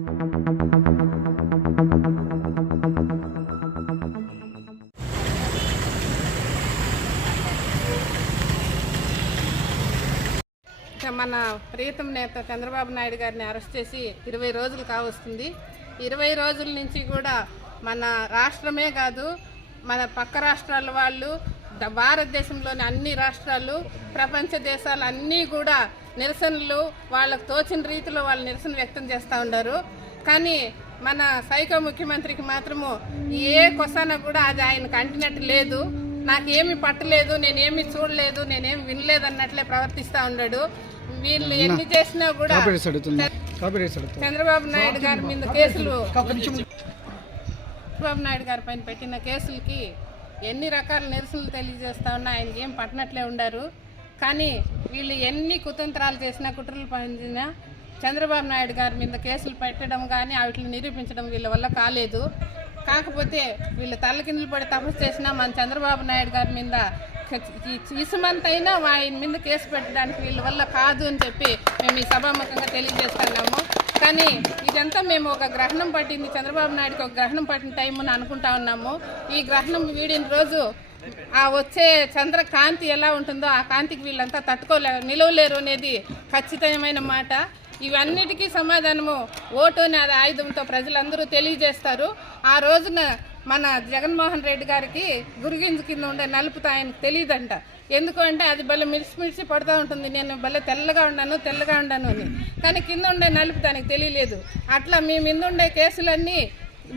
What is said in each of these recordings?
మన ప్రియతమ నేత చంద్రబాబు నాయుడు గారిని అరెస్ట్ చేసి 20 రోజులు కావస్తుంది. 20 రోజుల నుంచి కూడా మన రాష్ట్రమే కాదు, మన పక్క రాష్ట్రాల వాళ్ళు, భారతదేశంలోని అన్ని రాష్ట్రాలు, ప్రపంచ దేశాలు అన్నీ కూడా నిరసనలు వాళ్ళకు తోచిన రీతిలో వాళ్ళు నిరసన వ్యక్తం చేస్తూ ఉన్నారు. కానీ మన సైకో ముఖ్యమంత్రికి మాత్రము ఏ కొసాన కూడా అది ఆయనకు అంటినట్టు లేదు. నాకేమి పట్టలేదు, నేనేమి చూడలేదు, నేనేమి వినలేదు అన్నట్లే ప్రవర్తిస్తూ ఉన్నాడు. వీళ్ళు ఎన్ని చేసినా కూడా చంద్రబాబు నాయుడు గారి మీద కేసులు, చంద్రబాబు నాయుడు గారి పైన పెట్టిన కేసులకి ఎన్ని రకాల నిరసనలు తెలియజేస్తా ఉన్నా ఆయనకి ఏం పట్టనట్లే ఉండారు. కానీ వీళ్ళు ఎన్ని కుతంత్రాలు చేసినా, కుట్రలు పండినా చంద్రబాబు నాయుడు గారి మీద కేసులు పెట్టడం కానీ వాటిని నిరూపించడం వీళ్ళ వల్ల కాలేదు. కాకపోతే వీళ్ళు తల్లకిందులు పడి తపస్సు చేసినా మన చంద్రబాబు నాయుడు గారి మీద ఇసుమంతైనా ఆయన మీద కేసు పెట్టడానికి వీళ్ళ వల్ల కాదు అని చెప్పి మేము ఈ సభాముఖంగా తెలియజేస్తున్నాము. కానీ ఇదంతా మేము ఒక గ్రహణం పట్టింది, చంద్రబాబు నాయుడుకి ఒక గ్రహణం పట్టిన టైం అని అనుకుంటా ఉన్నాము. ఈ గ్రహణం వీడిన రోజు ఆ వచ్చే చంద్రకాంతి ఎలా ఉంటుందో ఆ కాంతికి వీళ్ళంతా నిలవలేరు అనేది ఖచ్చితమైన మాట. ఇవన్నిటికీ సమాధానము ఓటు అనే ఆయుధంతో ప్రజలందరూ తెలియజేస్తారు. ఆ రోజున మన జగన్మోహన్ రెడ్డి గారికి గురిగింజ కింద ఉండే నలుపుతో ఆయనకు తెలియదంట. ఎందుకు అంటే అది భలే మిడిసి పడుతూ ఉంటుంది, నేను భలే తెల్లగా ఉన్నాను అని. కానీ కింద ఉండే నలుపు దానికి తెలియలేదు. అట్లా మీ మీద ఉండే కేసులన్నీ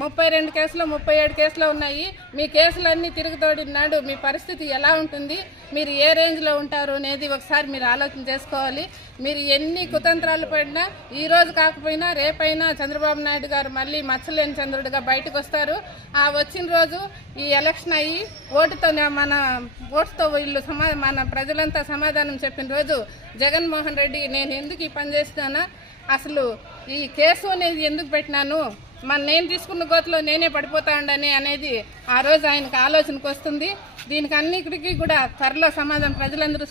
32 కేసులు 37 కేసులు ఉన్నాయి. మీ కేసులన్నీ తిరుగుతోడినాడు మీ పరిస్థితి ఎలా ఉంటుంది, మీరు ఏ రేంజ్లో ఉంటారు అనేది ఒకసారి మీరు ఆలోచన చేసుకోవాలి. మీరు ఎన్ని కుతంత్రాలు పడినా ఈ రోజు కాకపోయినా రేపైనా చంద్రబాబు నాయుడు గారు మళ్ళీ మచ్చలేని చంద్రుడిగా బయటకు వస్తారు. ఆ వచ్చిన రోజు ఈ ఎలక్షన్ అయ్యి ఓటుతో వీళ్ళు మన ప్రజలంతా సమాధానం చెప్పిన రోజు జగన్మోహన్ రెడ్డి నేను ఎందుకు ఈ పని చేస్తున్నానా, అసలు ఈ కేసు అనేది ఎందుకు పెట్టినాను, నేను తీసుకున్న గోతులో నేనే పడిపోతా ఉండని అనేది ఆ రోజు ఆయనకు ఆలోచనకు వస్తుంది. దీనికి అన్నిటికీ కూడా త్వరలో ప్రజలందరూ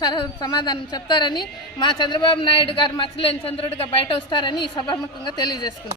సమాధానం చెప్తారని, మా చంద్రబాబు నాయుడు గారు మచ్చలేని చంద్రుడిగా బయట వస్తారని ఈ సభాముఖంగా తెలియజేసుకుంటారు.